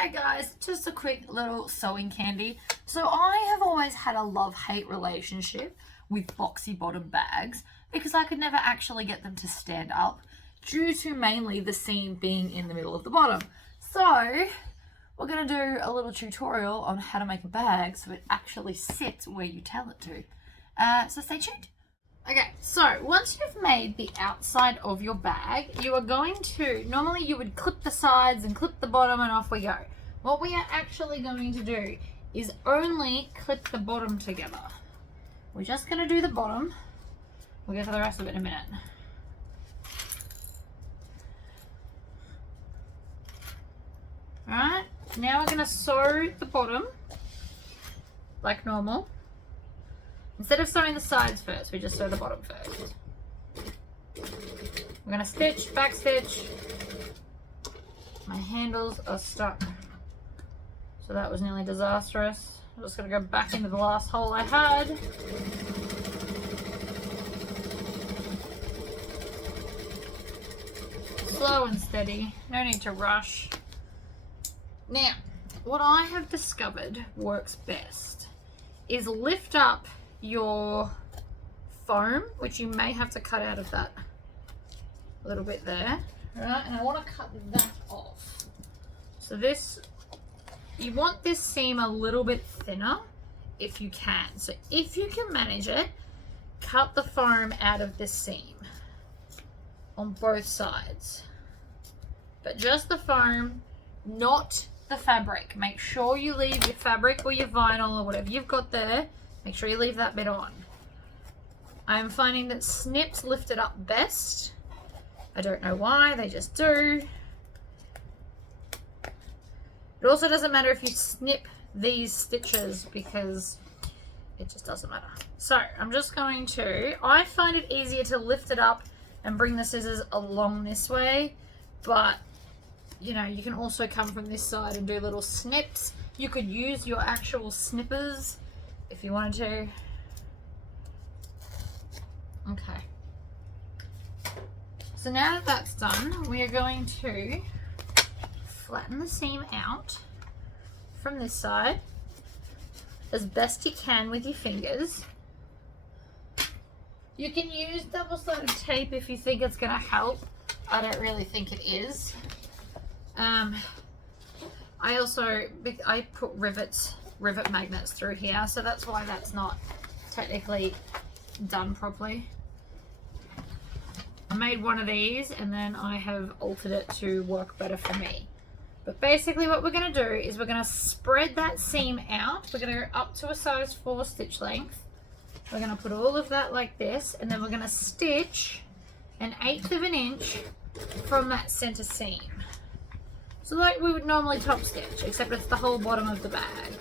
Hey guys, just a quick little sewing candy. So I have always had a love-hate relationship with boxy bottom bags because I could never actually get them to stand up due to mainly the seam being in the middle of the bottom. So we're going to do a little tutorial on how to make a bag so it actually sits where you tell it to. So stay tuned. Okay, so once you've made the outside of your bag, you are going to, normally you would clip the sides and clip the bottom and off we go. What we are actually going to do is only clip the bottom together. We're just going to do the bottom. We'll get to the rest of it in a minute. Alright, now we're going to sew the bottom like normal. Instead of sewing the sides first, we just sew the bottom first. We're going to stitch, back stitch. My handles are stuck, so that was nearly disastrous. I'm just going to go back into the last hole I had. Slow and steady, no need to rush. Now, what I have discovered works best is lift up your foam, which you may have to cut out of that little bit there, right? And I want to cut that off. So this, you want this seam a little bit thinner if you can. So if you can manage it, cut the foam out of this seam on both sides, but just the foam, not the fabric. Make sure you leave your fabric or your vinyl or whatever you've got there. Make sure you leave that bit on. I'm finding that snips lift it up best. I don't know why, they just do. It also doesn't matter if you snip these stitches because it just doesn't matter. So I'm just going to, I find it easier to lift it up and bring the scissors along this way, but you know, you can also come from this side and do little snips. You could use your actual snippers if you wanted to. Okay. So now that that's done, we are going to flatten the seam out from this side as best you can with your fingers. You can use double-sided tape if you think it's going to help. I don't really think it is. I put rivet magnets through here, so that's why that's not technically done properly. I made one of these and then I have altered it to work better for me. But basically what we're going to do is we're going to spread that seam out. We're going to go up to a size 4 stitch length. We're going to put all of that like this, and then we're going to stitch 1/8 of an inch from that center seam. So like we would normally top stitch, except it's the whole bottom of the bag.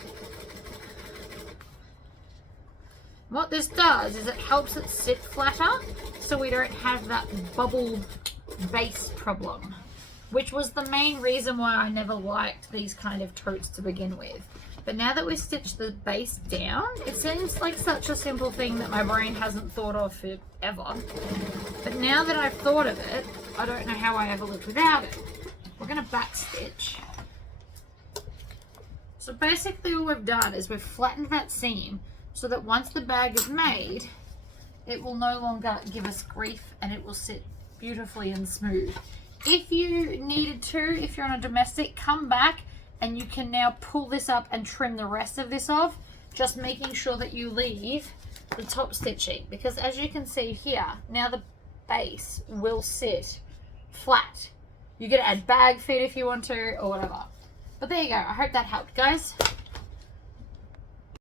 What this does is it helps it sit flatter so we don't have that bubble base problem, which was the main reason why I never liked these kind of totes to begin with. But now that we've stitched the base down, it seems like such a simple thing that my brain hasn't thought of forever. But now that I've thought of it, I don't know how I ever lived without it. We're going to back stitch. So basically all we've done is we've flattened that seam so that once the bag is made, it will no longer give us grief and it will sit beautifully and smooth. If you needed to, if you're on a domestic, come back and you can now pull this up and trim the rest of this off, just making sure that you leave the top stitching, because as you can see here, now the base will sit flat. You can add bag feet if you want to or whatever. But there you go. I hope that helped, guys.